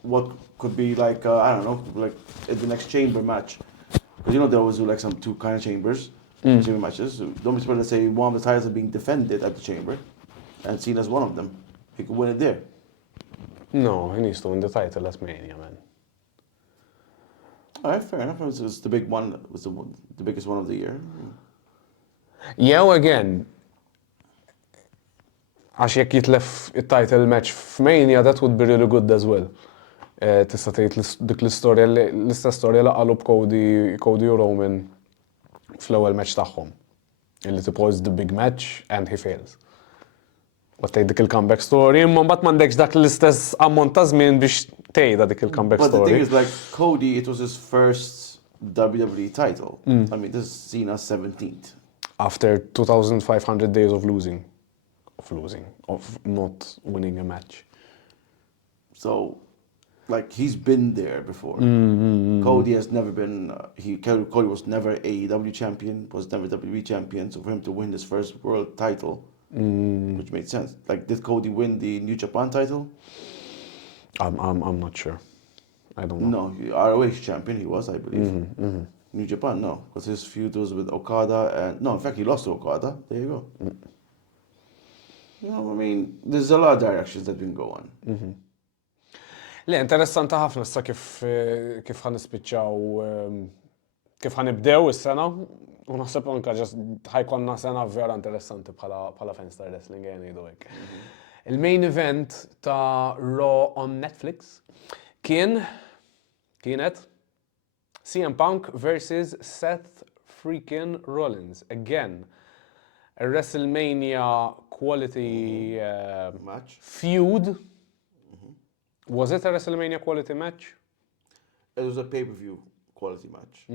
what could be like, I don't know, like in the next chamber match. Because you know they always do like some two kind of chambers, chamber matches. So don't be surprised to say one of the titles are being defended at the chamber, and seen as one of them. He could win it there. No, he needs to win the title at Mania, man. All right, fair enough. It's the big one. It was the biggest one of the year. Yeah, again, għax jekk jitlef il-title match f'Mania, that would be really good as well. Tista' tgħid dik l-istorja l-istess storja li qalu b'Cody u Roman fl-ewwel match tagħhom. illi suppose the big match and he fails. U tgħid dik il-comeback story, imma mbagħad m'għandekx dak l-istess ammont ta' żmien biex tgħidha dik il-comeback But the thing story. is, like, Cody, it was his first WWE title. I mean, this is seen as 17th. After 2,500 days of not winning a match. So, like, he's been there before. Cody has never been, Cody was never AEW champion, was never WWE champion, so for him to win his first world title, which made sense. Like, did Cody win the New Japan title? I'm not sure. I don't know. No, ROH champion he was, I believe. New Japan, no, because his feud was with Okada, and no, in fact, he lost to Okada. There you go. You know, I mean, there's a lot of directions that we can go on. Le, interessanti ħafna issa kif ħanispiċċaw, kif ħanibdew is-sena, u naħseb anke ħajkonna sena vera interessanti bħala fans ta' wrestling għajn ngħidu hekk. Il-main event ta' Raw on Netflix kienet CM Punk versus Seth freaking Rollins. Again, a WrestleMania quality Match. feud. Was it a WrestleMania quality match? It was a pay-per-view quality match.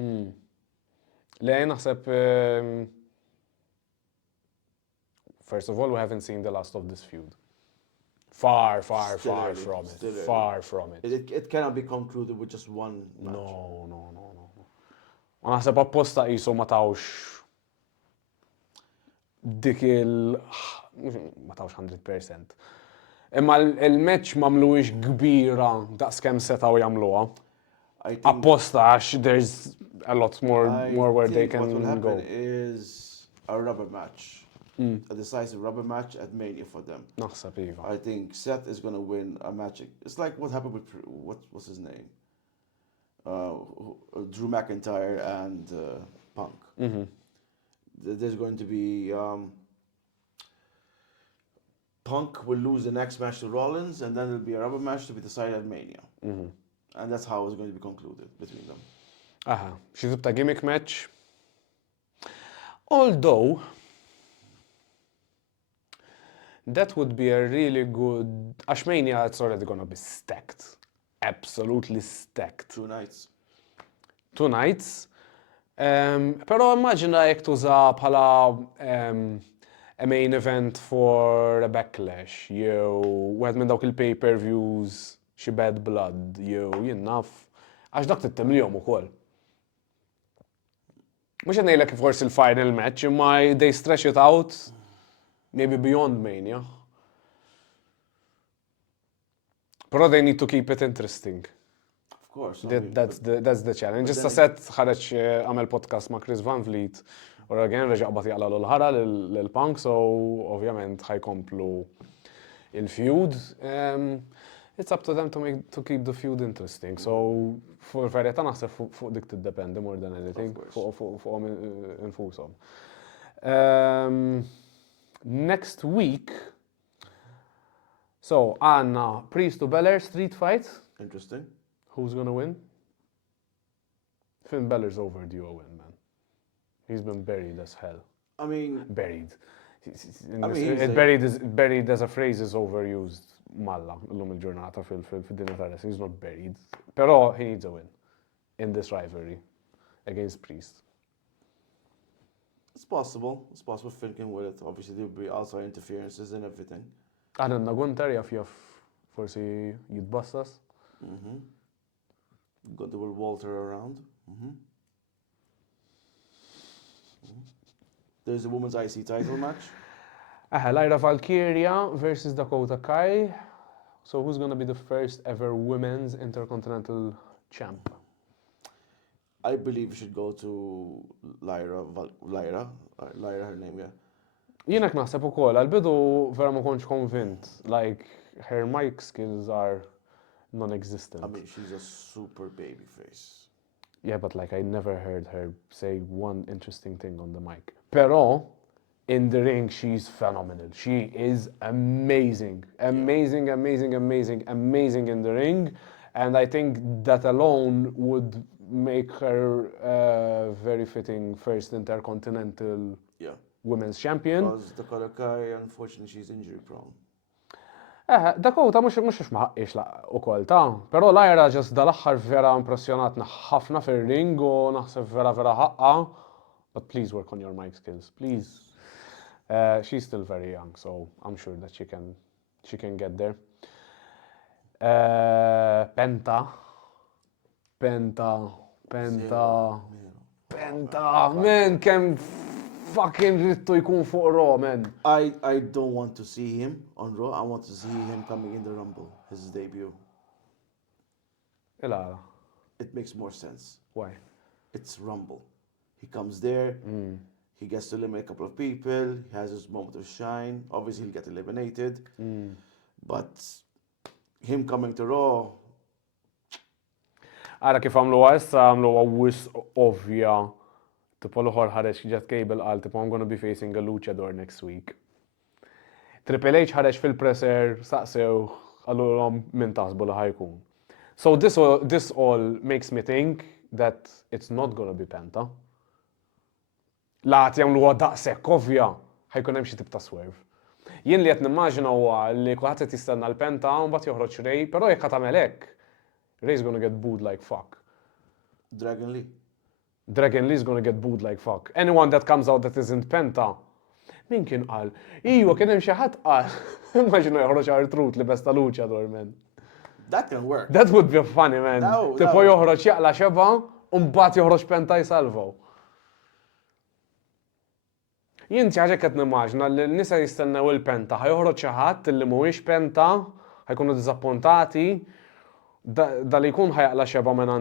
Le, naħseb, first of all, we haven't seen the last of this feud. Far Still early, from it. still early. Far from it. It cannot be concluded with just one match. No. U naħseb apposta qisu ma tawx dik ma tawx 100%. Imma il-match mamluwix kbira daqs kemm setgħu jagħmluha. I think, Apposta għax there's a lot more where they think what will can happen go. is a rubber match. A decisive rubber match at Mania for them. Naħseb iva. I think Seth is going to win a match. It's like what happened with, what's his name? Drew McIntyre and Punk. There's going to be... Punk will lose the next match to Rollins, and then it'll be a rubber match to be decided at Mania. And that's how it's going to be concluded between them. Aha, xi tibta gimmick match. Although, that would be a really good... Għax Mania, it's already gonna be stacked. Absolutely stacked. 2 nights. 2 nights. Pero immaġina jek tuża bħala a main event for a backlash, jew wieħed minn dawk il-pay-per-views, xi bad blood, jew jien naf, għax dak tittemlihom ukoll. Mhux qed ngħidlek forsi il-final match, imma they stretch it out maybe beyond Mania. Però they need to keep it interesting. Of course. That's the challenge. Issa set ħareġ għamel podcast ma' Chris Van Vliet, u again reġaq bat jaqla l-ħara l-Punk, so ovvjament ħajkomplu il-feud. It's up to them to keep the feud interesting. So, for verjetà naħseb fuq dik tiddependi more than anything, fuqhom infushom. Next week, so għandna Priest to Belair street fight. Interesting. Who's gonna win? Finn Balor's overdue a win, man. He's been buried as hell. I mean, Buried. he's Buried as a phrase is overused. Malla, l-lum il-ġurnata fil-dinja ta' wrestling. He's not buried. Pero he needs a win in this rivalry against Priest. it's possible. It's possible Finn can win it. Obviously, there will be outside interferences and everything. Għanna Gunter jaf forsi jitbassas. Got the Will Walter around. There's a women's IC title match. Lyra Valkyria versus Dakota Kai. So who's gonna be the first ever women's intercontinental champ? I believe we should go to Lyra, her name, yeah. Jienek naħseb ukoll, għal-bidu vera ma kontx convinced. Like, her mic skills are non-existent. I mean, she's a super baby face. Yeah, but like I never heard her say one interesting thing on the mic. Pero, in the ring, she's phenomenal. She is amazing. Amazing in the ring. And I think that alone would make her a very fitting first intercontinental women's champion. Because Dakota Kai, unfortunately, she's injury prone. Dakota mux maħqix u kol ta' pero Lyra ġast dal-axħar vera impressjonatna ħafna fil-ring u naħseb vera ħaqqa. But please work on your mic skills, please. She's still very young, so I'm sure that she can get there. Penta, man, kem fucking rittu jkun fuq Raw, man. I don't want to see him on Raw. I want to see him coming in the Rumble, his debut. Ila, It makes more sense. why? It's Rumble. He comes there, he gets to eliminate a couple of people, he has his moment of shine. Obviously, he'll get eliminated. But him coming to Raw, Għara kif għamlu għessa, għamlu għawis ovvja. Tipo l-ħor ħareġ ġet Cable għal, tipo I'm gonna be facing a luchador next week. Triple H ħareġ fil-presser, saqsew, għallu l-għom min taħsbu li ħajkun. So this all makes me think that it's not gonna be Penta. Laqt jamlu għad daqsek ovvja, ħajkun hemm xi tip ta' swerve. Jien li qed nimmaġina huwa li kulħadd qed jistenna l-Penta u mbagħad joħroġ Ray, però jekk qed tagħmel hekk, Ray's gonna get booed like fuck. Dragon Lee. Dragon Lee's gonna get booed like fuck. Anyone that comes out that isn't Penta. Min kien qal? Ijwa kien hemm xi ħadd qal. Immaġinu joħroġ R-Truth li besta luchador, man. That can work. That would be funny, man. No, Tipo no. joħroġ jaqla xeba u mbagħad joħroġ Penta jsalvaw. Jien ħaġa qed nimmaġna li n-nisa jistennew il-Penta, ħajjoħroġ xi ħadd li mhuwiex Penta, ħajkunu diżappuntati, dal jkun ħajaqla xeba minn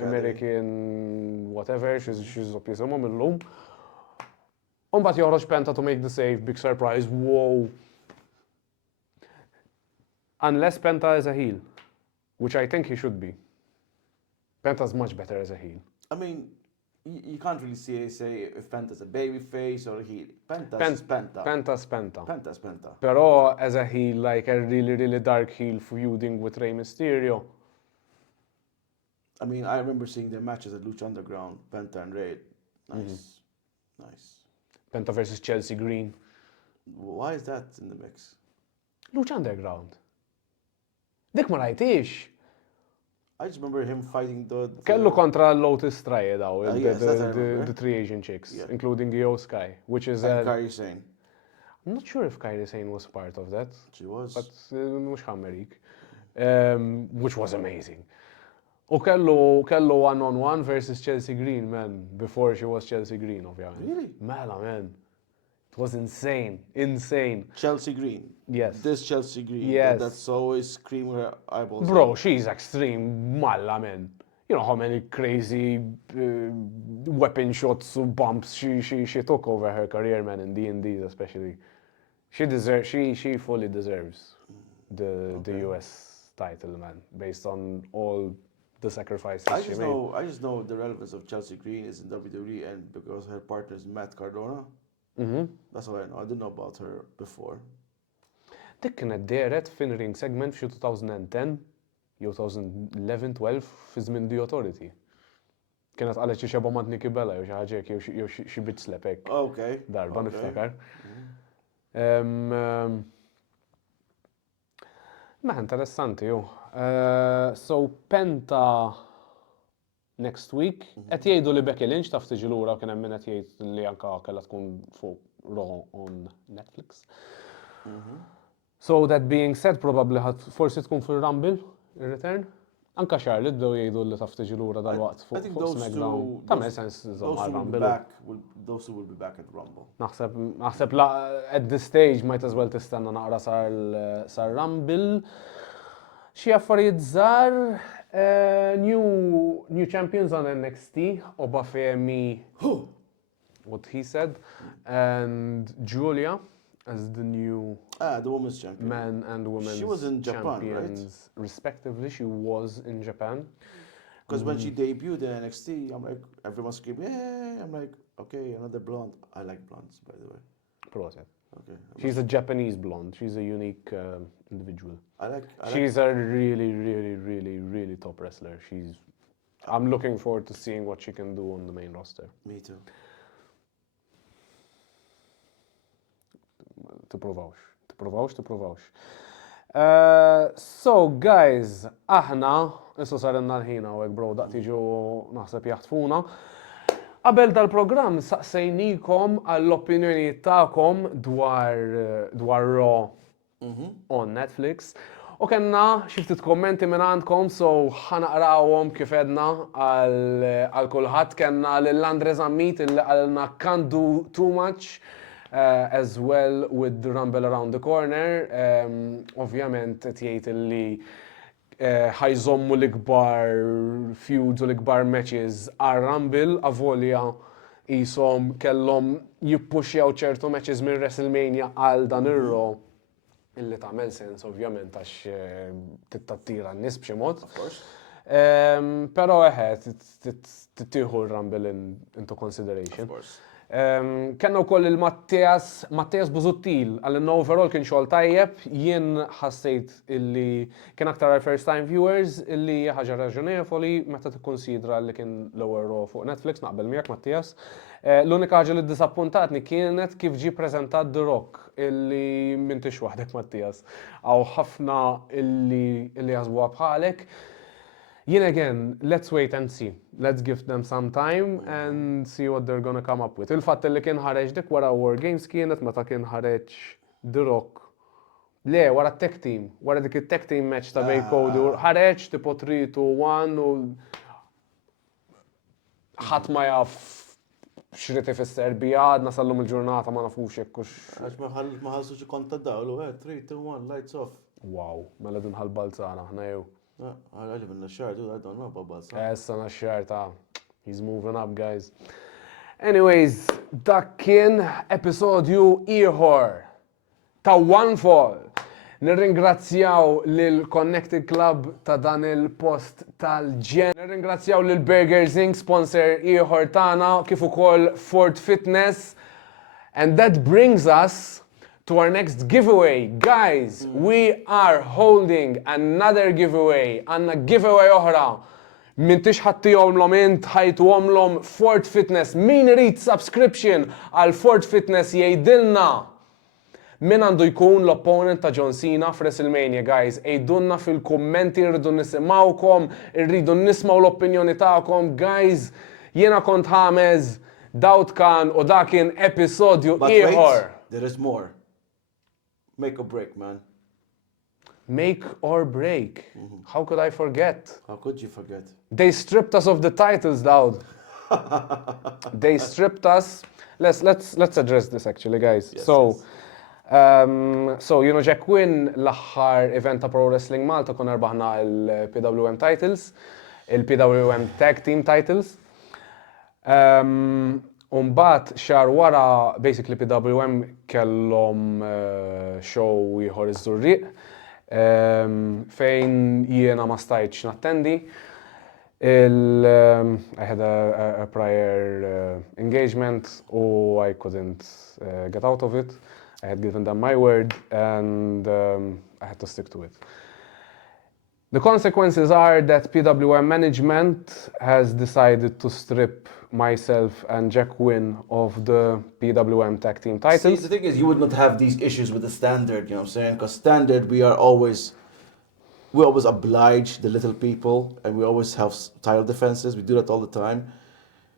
American whatever, she's jisimhom illum. U mbagħad joħroġ Penta to make the save, big surprise, wow. Unless Penta is a heel, which I think he should be. Penta's much better as a heel. I mean, you can't really say if Penta's a baby face or a heel. Penta's Penta. Penta's Penta. Penta's Penta. Pero as a heel, like a really dark heel feuding with Rey Mysterio. I mean, I remember seeing their matches at Lucha Underground, Penta and Ray. Nice. Nice. Penta versus Chelsea Green. Why is that in the mix? Lucha Underground. Dik ma rajtix. I just remember him fighting the Kellu kontra Lotus Triad daw, yes, that I remember. the three Asian chicks, Yeah. including Io Sky, which is and Kairi Sane. I'm not sure if Kairi Sane was part of that, She was. but mhux ħammerik. Which was amazing. U kellu one-on-one versus Chelsea Green, man, before she was Chelsea Green, ovvjament. Really? Mela, man. It was insane. Insane. Chelsea Green. Yes. This Chelsea Green. Yes. That's always screaming her eyeballs Bro, out. she's extreme malla, man. You know how many crazy weapon shots and bumps she took over her career, man, in D&Ds especially. She fully deserves the US title, man, based on all the sacrifices I she just made. know the relevance of Chelsea Green is in WWE and because her partner is Matt Cardona. That's what I know. I didn't know about her before. Dik kienet deret fin ring segment fi 2010, jew 2011-12 fi żmien The Authority. Kienet qalet xi xeba mat Nikki Bella jew xi ħaġa hekk jew xi bit slap hekk. Okay. Darba Okay. niftakar. Ma interessanti ju. So Penta next week, qed jgħidu li Becky Lynch taf tiġi lura kien hemm min qed jgħid li anke kellha tkun fuq Raw on Netflix. So that being said, probably forsi tkun fil-Rumble, in-return. Anka Charlotte bdew jgħidu li taf tiġi lura dal-waqt I think fuq those SmackDown. two. Tagħmel sens Those iżomm two will be Rumble. back. Those two will be back at Rumble. Naħseb la at this stage might as well tistenna naqra sar Rumble. Xi affarijiet żgħar, new champions on NXT, Oba Femi, what he said, and Julia as the new The women's champion. men and women's She was in Japan, champions, respectively. She was in Japan. Because when she debuted in NXT, I'm like, everyone's screaming, yeah. I'm like, okay, another blonde. I like blondes, by the way. Proset. Okay. She's a Japanese blonde. She's a unique individual. I like She's a really top wrestler. She's I'm looking forward to seeing what she can do on the main roster. Me too. Tipprovawx. So, guys, aħna, issa sarenna l-ħina u bro, daqtiġu naħseb jaħtfuna. Qabel dal-programm saqsejnikom għall-opinjoni ta'kom dwar Raw on Netflix. U kenna xiftit kommenti minn għandkom, so ħanaqrawhom kif edna għal kulħadd. Kenna l-Andres Ammit illi għalna can't do too much. As well with the Rumble around the corner. Ovvjament tjejt li ħajżommu l-ikbar feuds u l-ikbar matches għal Rumble, avolja jisom kellhom jippuxjaw ċertu matches minn WrestleMania għal dan ir-Raw illi tagħmel sens ovvjament għax tittattira n-nies b'xi mod. Però tittieħu l-Rumble into consideration. Of course. Kenna wkoll il-Mattias Buzuttil għal overall kien xogħol tajjeb, jien ħassejt illi kien aktar għal first time viewers illi ħaġa raġunevoli meta tikkonsidra li kien l-ewwel Raw fuq Netflix, naqbel miegħek Mattias. L-unika ħaġa li ddisappuntatni kienet kif ġie preżentat The Rock illi m'intix waħdek Mattias. Għaw ħafna illi jaħsbuha bħalek. Again, let's wait and see. Let's give them some time and see what they're gonna come up with. Il-fatt li kien ħareġ dik wara War Games kienet meta kien ħareġ The Rock. Le, wara tech team, wara dik it-tech team match ta' bej Cody, ħareġ tipo 3-2-1 u ħadd ma jaf x'rid ifisser bija, għadna sallum il-ġurnata ma nafux hekk hux. Għax ma ħallsux ikont ta' dawlu, 3-2-1, lights off. Wow, mela din ħal-balzana, ħna jew. Għalli minna xar, I don't know about balzana. Essa xar ta' he's moving up, guys. Anyways, dak kien episodju ieħor ta' One Fall. Nirringrazzjaw lil Connected Club ta' dan il-post tal-ġen. Nirringrazzjaw lil Burgers Inc. sponsor ieħor tagħna kif ukoll Ford Fitness. And that brings us to our next giveaway. Guys, we are holding another giveaway. Għanna giveaway oħra. Min tixħatti jomlom int, ħajtu jomlom Ford Fitness. Min rrit subscription għal Ford Fitness jgħidilna min għandu jkun l-opponent ta' John Cena f'WrestleMania, guys. Ejdunna fil-kommenti, rridu nisimawkom, rridu nismaw l-opinjoni ta'kom. Guys, jena kont ħamez, dawt kan u dakin episodju ieħor. There is more. Make or break, man. Make or break. How could I forget? How could you forget? They stripped us of the titles, Dawd. They stripped us. Let's address this actually, guys. Yes, so Jekk win l-aħħar event ta' Pro Wrestling Malta kon erbaħna il-PWM titles, il-PWM Tag Team titles. Umbat xar wara basically PWM kellhom show ieħor iż-żurriq fejn jiena ma stajtx nattendi. I had a prior engagement or I couldn't get out of it. I had given them my word and I had to stick to it. The consequences are that PWM management has decided to strip myself and Jack Wynn of the PWM tag team titles. See, the thing is, you would not have these issues with the standard, you know what I'm saying? Because standard, we always oblige the little people and we always have title defenses. We do that all the time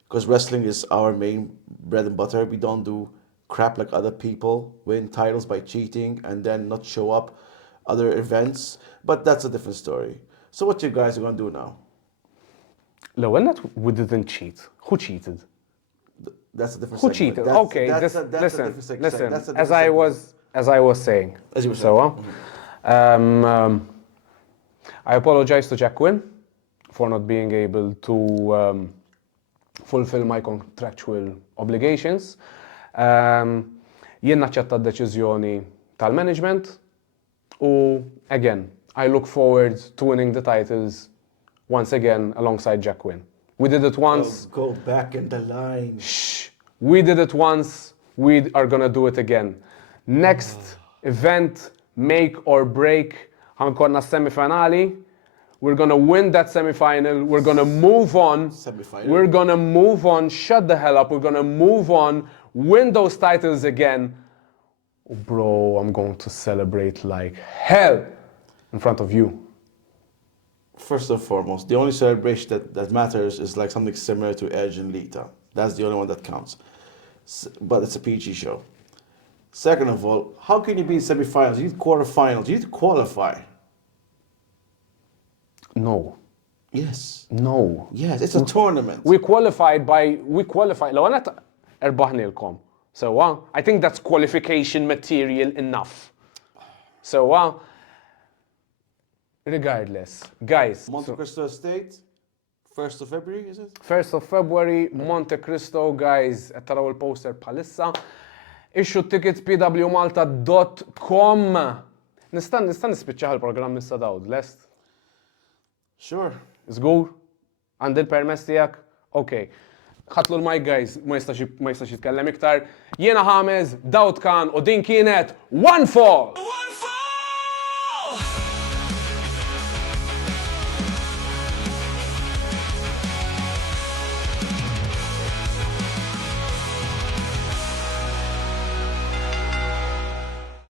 because wrestling is our main bread and butter. We don't do crap like other people, win titles by cheating and then not show up other events. But that's a different story. So what you guys are going to do now? We didn't cheat. Who cheated? That's a different Who segment. cheated? That's, Okay, that's listen, a different segment. listen. That's a different As I was saying. As you were saying. So, I apologize to Jack Wynn for not being able to fulfill my contractual obligations. Jien naċċetta d-deċiżjoni tal-management u again, I look forward to winning the titles once again alongside Jack Wynn. We did it once. Go back in the line. Shh. We did it once. We are gonna do it again. Next event, make or break, ħankonna semifinali We're gonna win that semi-final. We're gonna move on. Semi-final. We're gonna move on. Shut the hell up. We're gonna move on. Win those titles again. Bro, I'm going to celebrate like hell in front of you. First and foremost, the only celebration that matters is like something similar to Edge and Lita. That's the only one that counts. But it's a PG show. Second of all, how can you be in semifinals? You need quarterfinals. You need to qualify. No. Yes. No. Yes, it's a tournament. We qualified. لو أنا ربحني So I think that's qualification material enough. So regardless, guys. Monte Cristo Estate, 1st of February, is it? 1st of February, Monte Cristo, guys. Taraw il-poster bħalissa. Issue tickets pwmalta.com. Nista' nispiċċaħ il-programm issa Dawd, lest? Sure. Żgur? Għandi l-permess tiegħek? Okay. ħatlu l-mic, guys, ma jistax jitkellem iktar. Jiena Ħames, Dawd Khan, u din kienet One Fall!